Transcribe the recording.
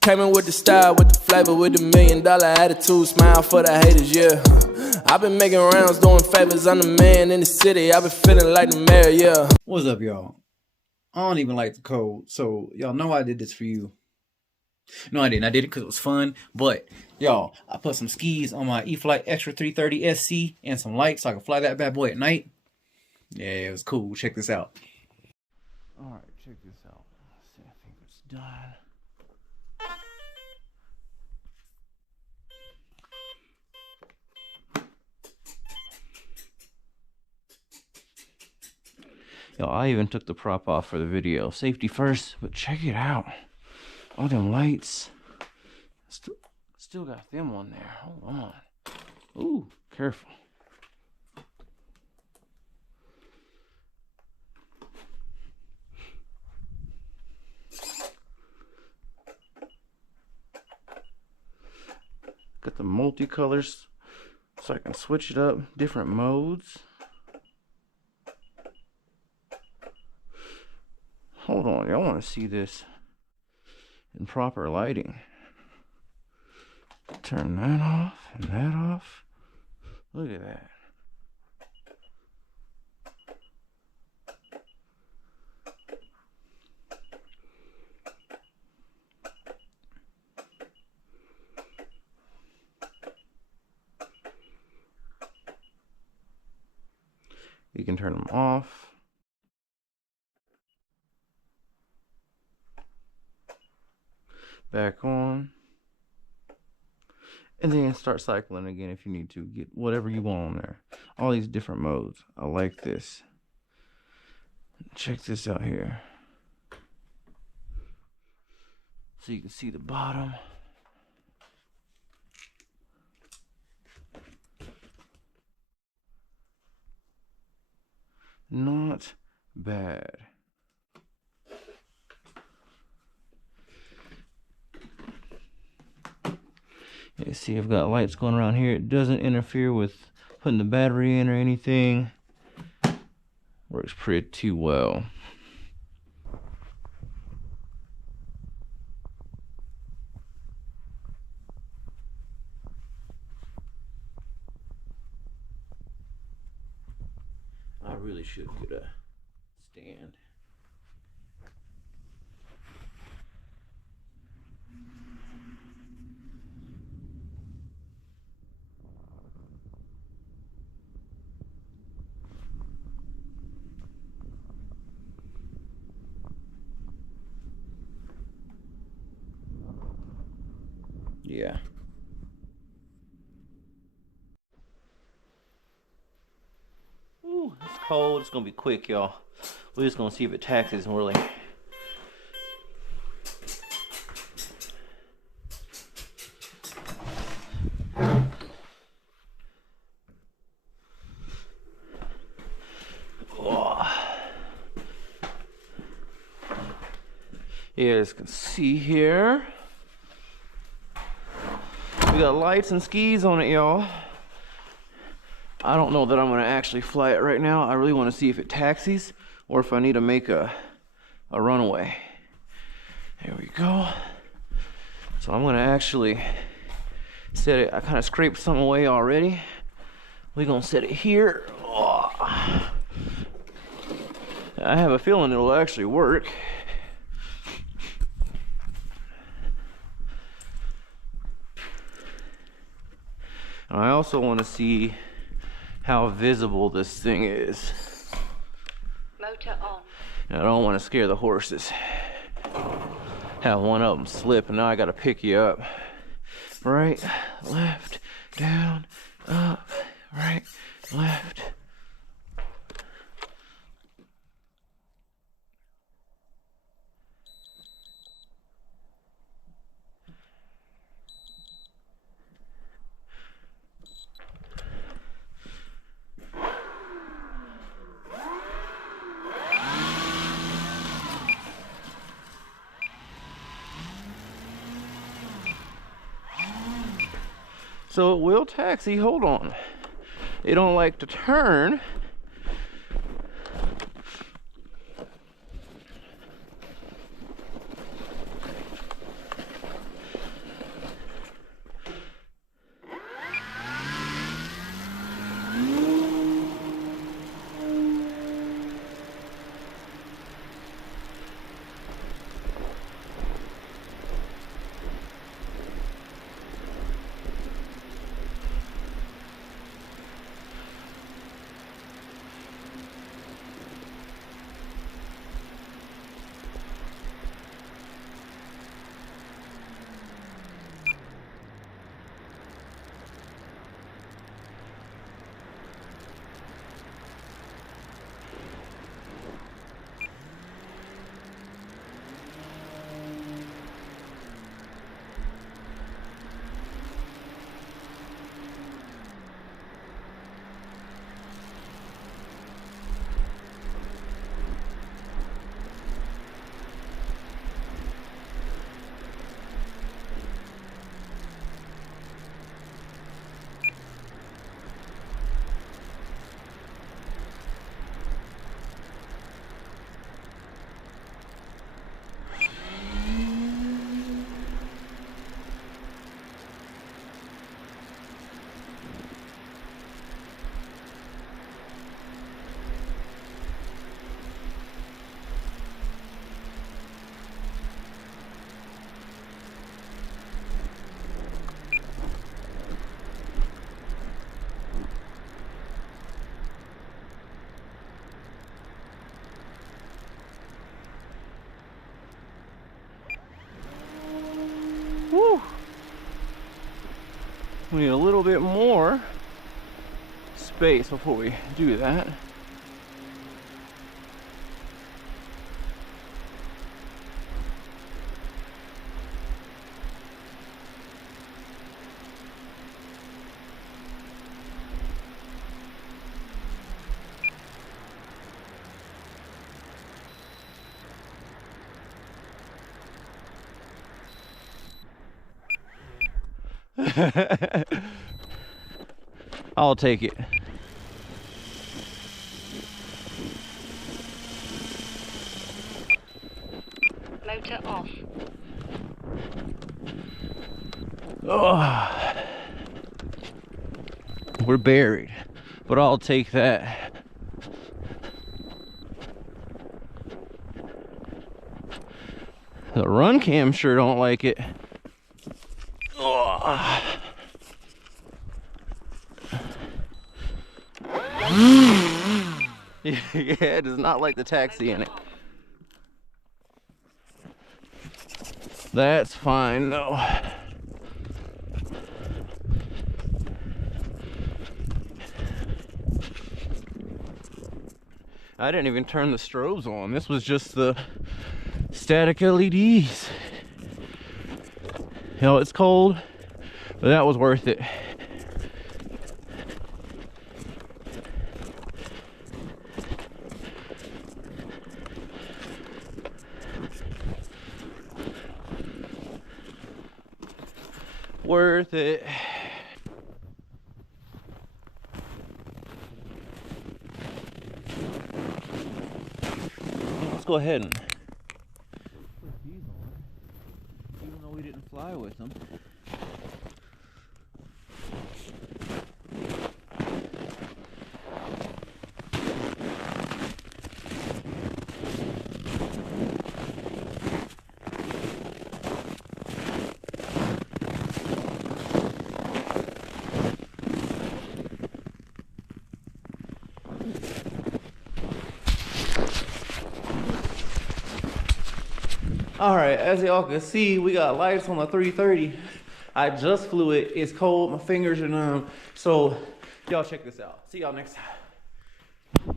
Came in with the style, with the flavor, with the $1 million attitude. Smile for the haters, yeah. I've been making rounds, doing favors. I'm the man in the city. I've been feeling like the mayor, yeah. What's up, y'all? I don't even like the code, so y'all know I did this for you. No, I didn't. I did it because it was fun. But y'all, I put some skis on my E-Flite Extra 330 SC and some lights so I can fly that bad boy at night. Yeah, it was cool. Check this out. All right, check this out. Let's see. I think it's done. Yo, I even took the prop off for the video. Safety first, but check it out. All them lights. Still got them on there. Hold on. Ooh, careful. Got the multicolors so I can switch it up, different modes. Hold on, y'all want to see this in proper lighting. Turn that off and that off. Look at that. You can turn them off. Back on. And then start cycling again if you need to. Get whatever you want on there. All these different modes. I like this. Check this out here. So you can see the bottom. Not bad. You see, I've got lights going around here. It doesn't interfere with putting the battery in or anything. Works pretty well. I really should get a stand. Yeah. Ooh, it's cold. It's gonna be quick, y'all. We're just gonna see if it taxes really. Yeah, as you can see here, we got lights and skis on it, y'all. I don't know that I'm gonna actually fly it right now. I really want to see if it taxis or if I need to make a runaway. There we go. So I'm gonna actually set it. I kind of scraped some away already. We're gonna set it here. Oh. I have a feeling it'll actually work. I also want to see how visible this thing is. Motor on. I don't want to scare the horses. Have one of them slip and now I got to pick you up. Right, left, down, up, right, left. So it will taxi, hold on. It don't like to turn. Woo. We need a little bit more space before we do that. I'll take it. Motor off. Oh, we're buried, but I'll take that. The run cam sure don't like it. Oh. Yeah, it does not like the taxi in it. That's fine though. I didn't even turn the strobes on. This was just the static LEDs. You know, it's cold, but that was worth it. Worth it. Let's go ahead and put these on, even though we didn't fly with them. All right, as y'all can see, we got lights on the 330. I just flew it. It's cold. My fingers are numb. So y'all check this out. See y'all next time.